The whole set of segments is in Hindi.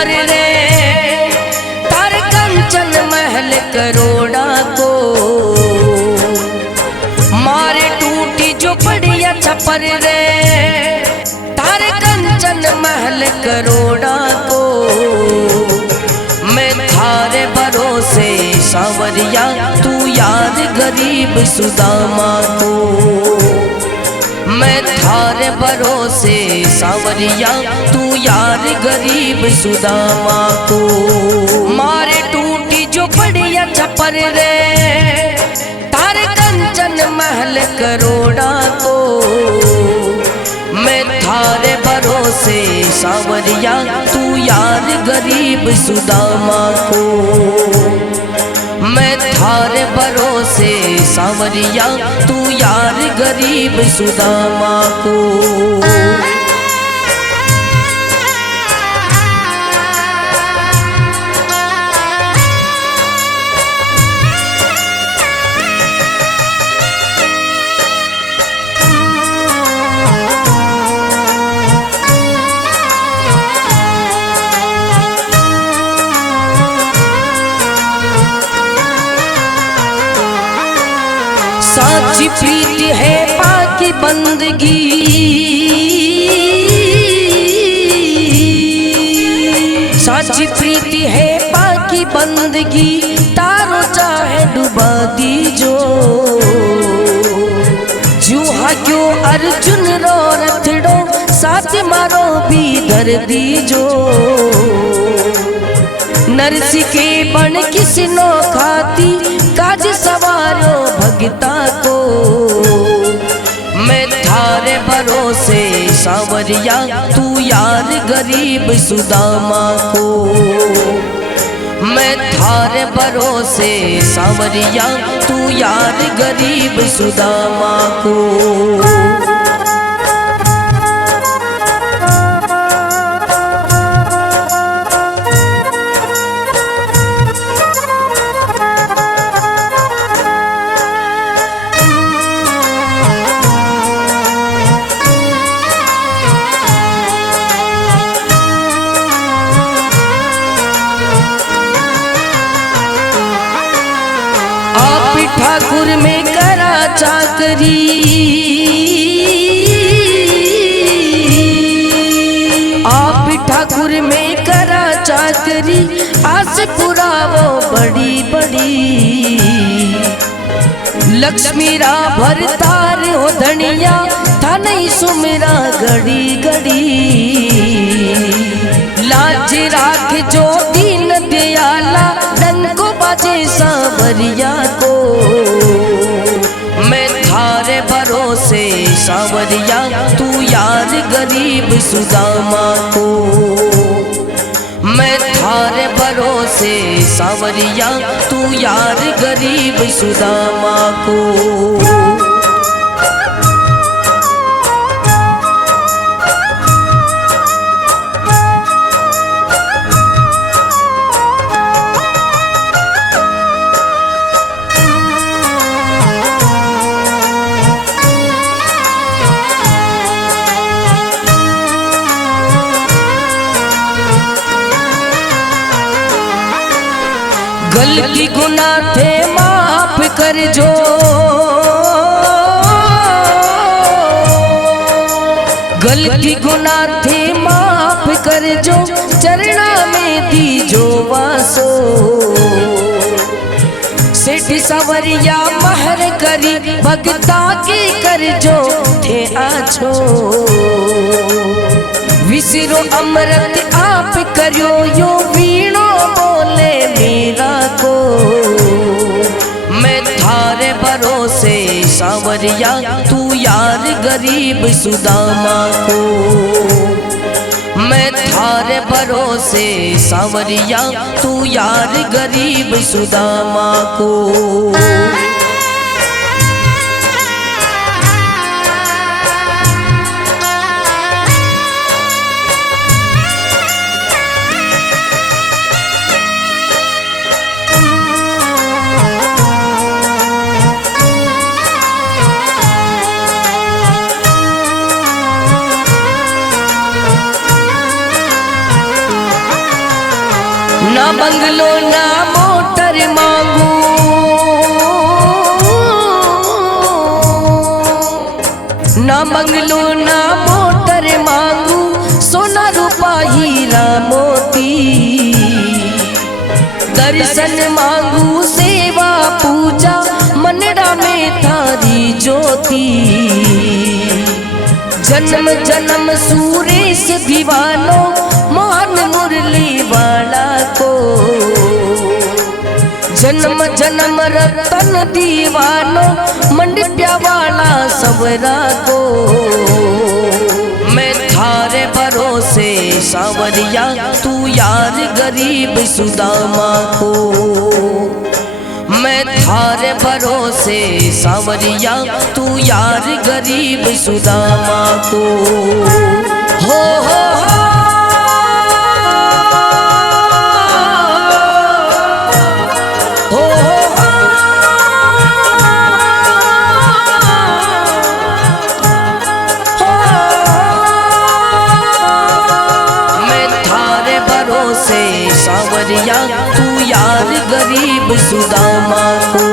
छपर रे तार कंचन महल करोड़ा को मारे टूटी जो पड़िया छपर रे तार कंचन महल करोड़ा को मैं थारे भरोसे सांवरिया तू याद गरीब सुदामा को मैं थारे भरोसे सांवरिया तू यार गरीब सुदामा को मारे टूटी जो पड़िया छपर रे तारे कंचन महल करोड़ा को मैं थारे भरोसे सांवरिया तू यार गरीब सुदामा को मैं थारे भरोसे सांवरिया तू यार गरीब सुदामा को साची प्रीति है पाकी बंदगी साची प्रीति है पाकी बंदगी तारो चाहे डुबा दीजो जूहा क्यों अर्जुन रो रथड़ो साथ मारो भी धर दीजो नरसी के बन किसी नो खाती काज सवारो भगता को मैं थारे भरोसे सांवरिया तू यार गरीब सुदामा को मैं थारे भरोसे सांवरिया तू यार गरीब सुदामा को ठाकुर में करा चाकरी आप ठाकुर में करा चाकरी आस पुरावो बड़ी बड़ी लक्ष्मी रा भरतार हो धनिया था नहीं सुमेरा घड़ी घड़ी लाज राख जो दीन दयाला डंको बाजे सांवरिया को मैं थारे भरोसे सांवरिया तू यार गरीब सुदामा को मैं थारे भरोसे सांवरिया तू यार गरीब सुदामा को गलती गुनाह थे माफ कर जो गलती गुनाह थे माफ कर जो चरणा में दी जो वासो सेठ सवरिया महर करी भगता के कर जो थे आछो विसिरो अमृत आप करो यो वीणो बोले मीरा को मैं थारे भरोसे सांवरिया तू यार गरीब सुदामा को मैं थारे भरोसे सांवरिया तू यार गरीब सुदामा को बंगलो ना मोटर मांगू, ना बंगलो ना मोटर मांगू, सोना रूपा हीरा मोती। दर्शन मांगू सेवा पूजा, मनड़ा में थारी ज्योति। जन्म जन्म सुरेश दीवानो, मोहन मुरली वाला को। जन्म जन्म रतन दीवानो, मंडिया वाला सबरा को। मैं थारे भरोसे सावरिया, तू यार गरीब सुदामा को। मैं थारे भरोसे सावरिया, तू यार गरीब सुदामा को। हो सावरिया, तू यार गरीब सुदामा को।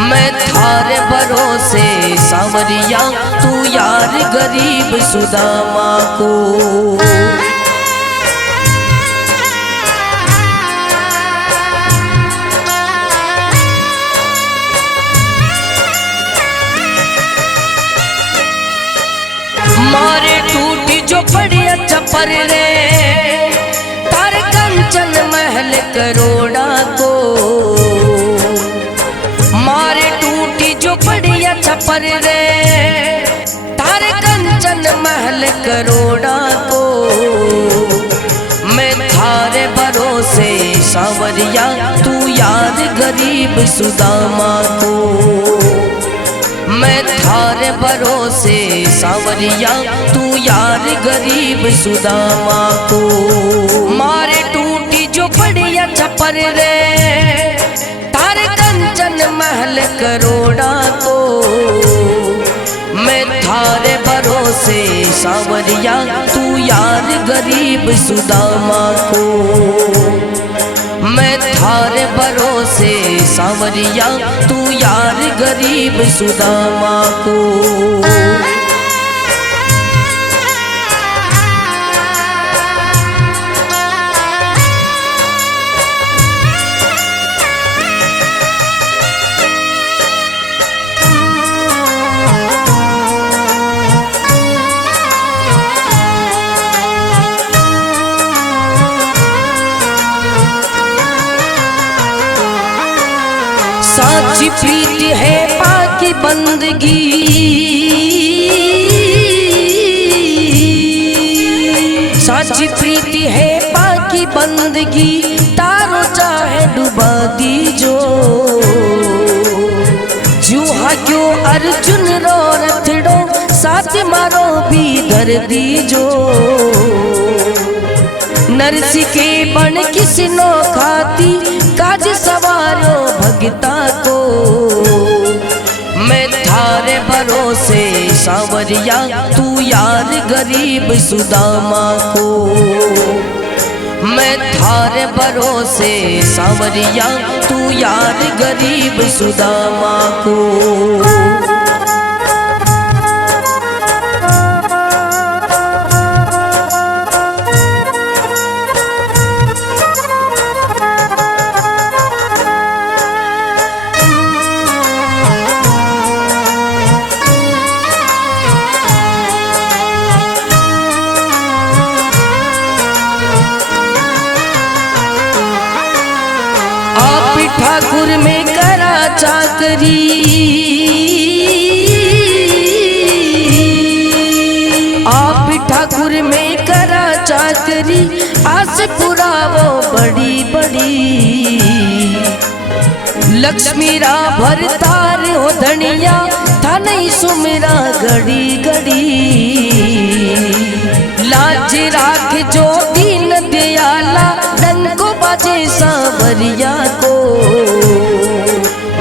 मैं थारे भरोसे सावरिया, तू यार गरीब सुदामा को। मारे टूटी जो पड़िया चपर रे, कंचन महल करोड़ा को। मारे टूटी जो पड़िया छपर रे, तारे कंचन महल करोड़ा को। मैं थारे भरोसे सावरिया, तू यार गरीब सुदामा को। मैं थारे भरोसे सावरिया, तू यार गरीब सुदामा को। मारे टूटी जो पड़िया छपर रे, तारे कंचन महल करोड़ा को। मैं थारे भरोसे सावरिया, तू यार गरीब सुदामा को। मैं थारे भरोसे सावरिया, तू यार गरीब सुदामा को। साची प्रीत है पाकी बंदगी, साची प्रीति है पाकी बंदगी। तारो चाहे डुबा दी जो, जूहा क्यों अर्जुन रो रथड़ो, साथ मारो भी धर दी जो। नरसी के बन किसनो खाती, काज सवारो भगता को। मैं थारे भरोसे सावरिया, तू यार गरीब सुदामा को। मैं थारे भरोसे सावरिया, तू यार गरीब सुदामा को। ठाकुर में करा चाकरी, आप ठाकुर में करा चाकरी। आस पुरावो बड़ी बड़ी, लक्ष्मी रा भरतार हो धनिया, था नहीं सुमिरा घड़ी घड़ी। लाज राख जो दीन दयाला, डंको बाजे सावरिया को।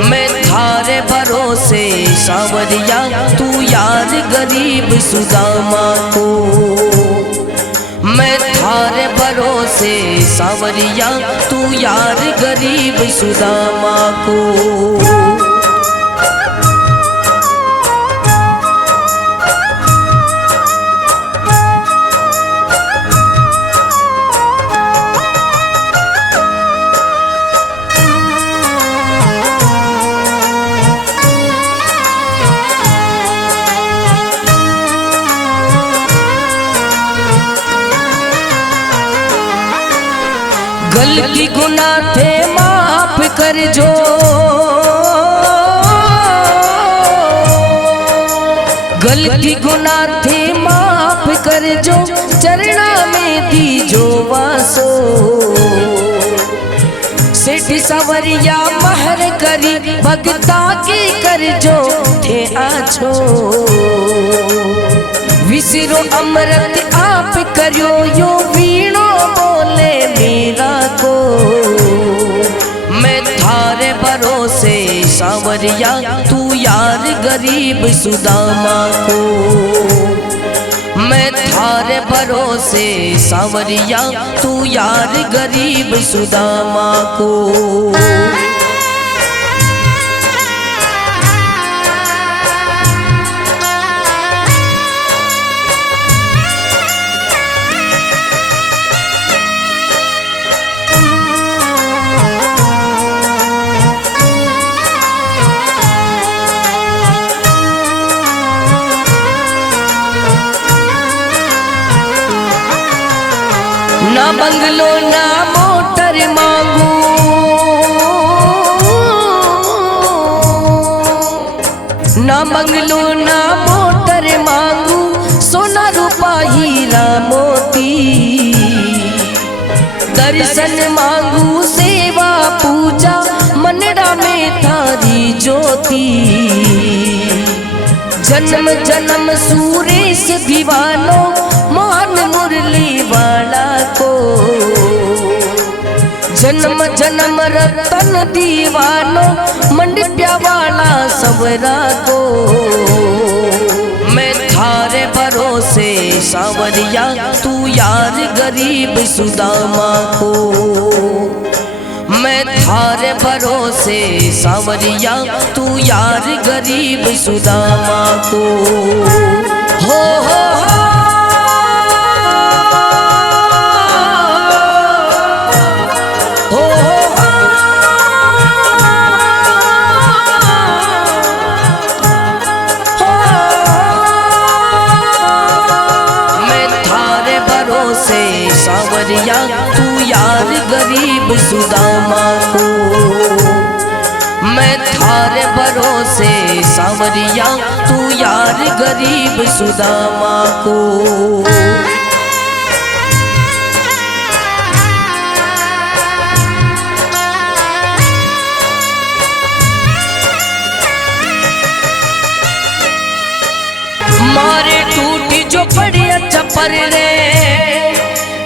मैं थारे भरोसे सावरिया, तू यार गरीब सुदामा को। मैं थारे भरोसे सांवरिया तू यार गरीब सुदामा को। गलती गुनाह थे माफ कर जो, गलती गुनाह थे माफ कर जो, चरणा में दी जो वासो। सेठ सांवरिया महर करी भगता की कर जो थे आछो। विसरो अमृत आप करो यो वीणो बोले मीरा को। मैं थारे भरोसे सांवरिया तू यार गरीब सुदामा को। मैं थारे भरोसे सांवरिया तू यार गरीब सुदामा को। ना बंगलो ना मोटर मांगू, ना बंगलो ना मोटर मांगू, सोना रूपा हीरा मोती। दर्शन मांगू सेवा पूजा मनड़ा में थारी ज्योति। जन्म जन्म सूरेश दीवानो मोहन मुरली वाला को। जन्म जन्म रतन दीवानो मंडिया वाला सबरा को। मैं थारे भरोसे सांवरिया तू यार गरीब सुदामा को। मैं थारे भरोसे सांवरिया तू यार गरीब सुदामा को। हो सांवरिया तू यार गरीब सुदामा को। मैं थारे भरोसे सांवरिया तू यार गरीब सुदामा को। मारे टूटी जो पड़ी छप्पर रे,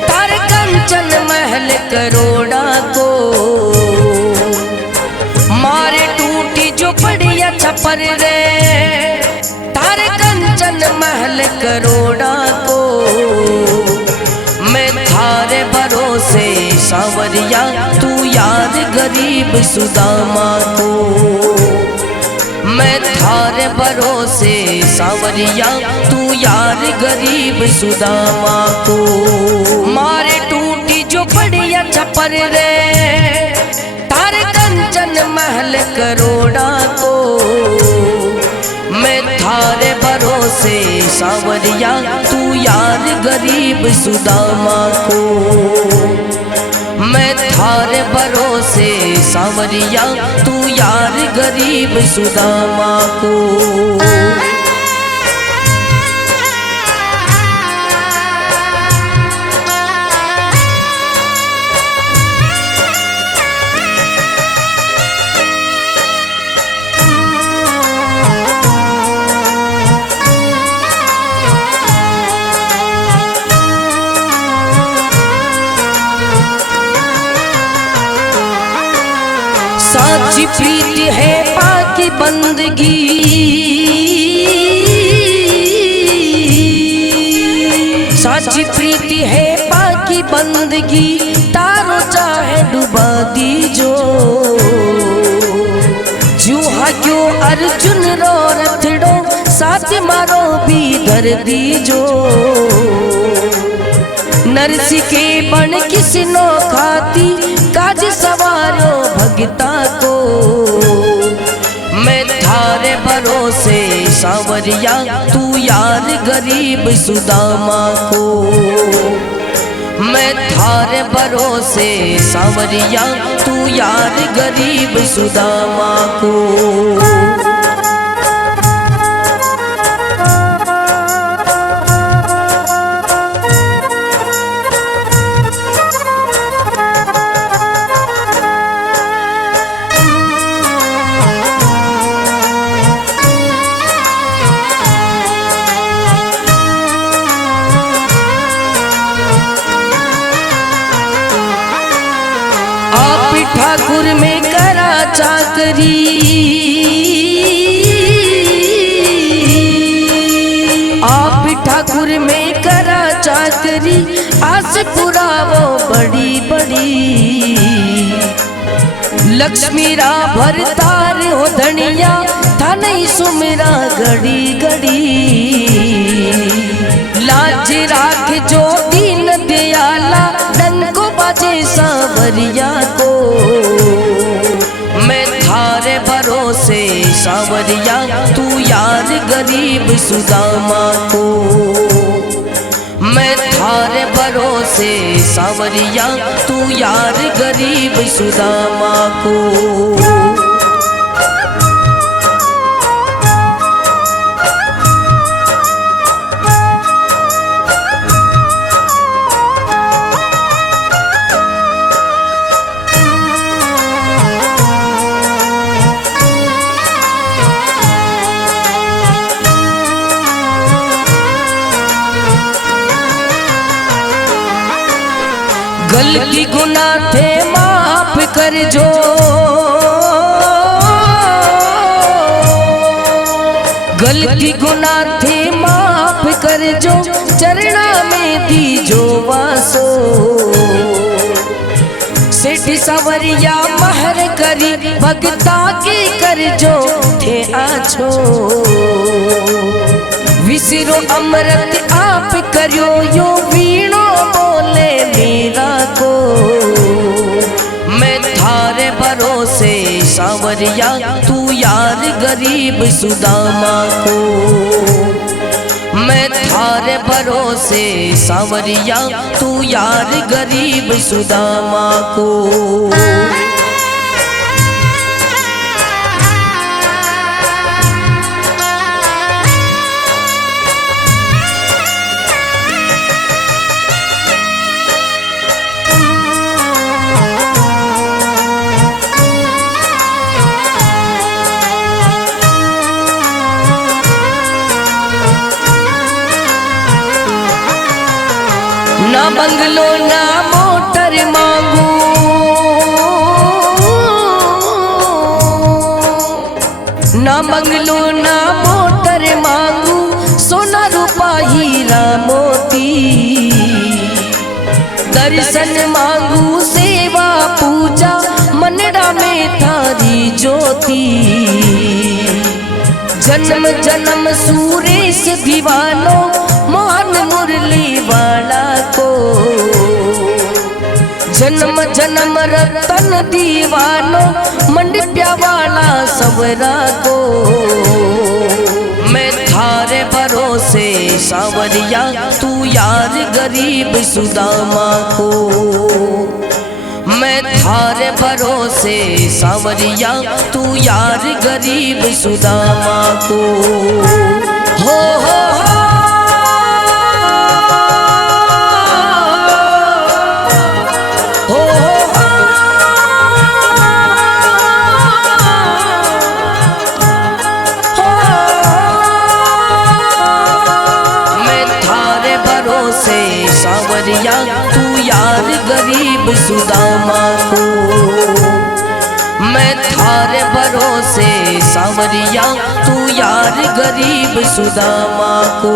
तार कंचन महल करोड़ा को। मारे टूटी जो पड़ी छप्पर रे, तार कंचन महल करोड़ा को। मैं थारे भरोसे सांवरिया तू यार गरीब सुदामा को। मैं थारे भरोसे सांवरिया तू यार गरीब सुदामा को। मारे टूटी जो पड़ी छप्पर रे, तारे कंचन महल करोड़ा को। मैं थारे भरोसे सांवरिया तू यार गरीब सुदामा को। मैं थारे भरोसे सांवरिया तू यार गरीब सुदामा को। साची प्रीति है पाकी बंदगी, साची प्रीति है पाकी की बंदगी तारो चाहे डुबा दीजो। जूहा क्यों अर्जुन रो रथड़ो साथ मारो भी धर दीजो। नरसी के बन किसी नो खाती काज सवारो भगता को। मैं थारे भरोसे सांवरिया तू यार गरीब सुदामा को। मैं थारे भरोसे सांवरिया तू यार गरीब सुदामा को। ठाकुर में करा चाकरी, आप ठाकुर में करा चाकरी। आस पुरावो बड़ी बड़ी, लक्ष्मी रा भरतार हो धनिया था नहीं सुमेरा घड़ी घड़ी। लाज राख जो दीन दयाला डंको बाजे सांवरिया को। मैं थारे भरोसे सांवरिया तू यार गरीब सुदामा को। मैं थारे भरोसे सांवरिया तू यार गरीब सुदामा को। गलती गुनाह थे माफ कर जो, गलती गुनाह थे माफ कर जो। चरणा में दीजो वासो। सेठ सवरिया महर करी भगता के कर जो थे आछो। विसरो अमृत आप करो यो वीणो बोले मीरा को। मैं थारे भरोसे सांवरिया तू यार गरीब सुदामा को। मैं थारे भरोसे सांवरिया तू यार गरीब सुदामा को। ना बंगलो ना मोटर मांगू, ना बंगलो ना मोटर मांगू। सोना रूपा हीरा मोती दर्शन मांगू। सेवा पूजा मनड़ा में थारी ज्योति। जन्म जन्म सुरेश दीवानो मोहन मुरली वाला को। जन्म जन्म रतन दीवानो मंडप्या वाला सबरा को। मैं थारे भरोसे सांवरिया तू यार गरीब सुदामा को। मैं थारे भरोसे सांवरिया तू यार गरीब सुदामा को। हो सांवरिया तू यार गरीब सुदामा को। मैं थारे भरोसे सांवरिया तू यार गरीब सुदामा को।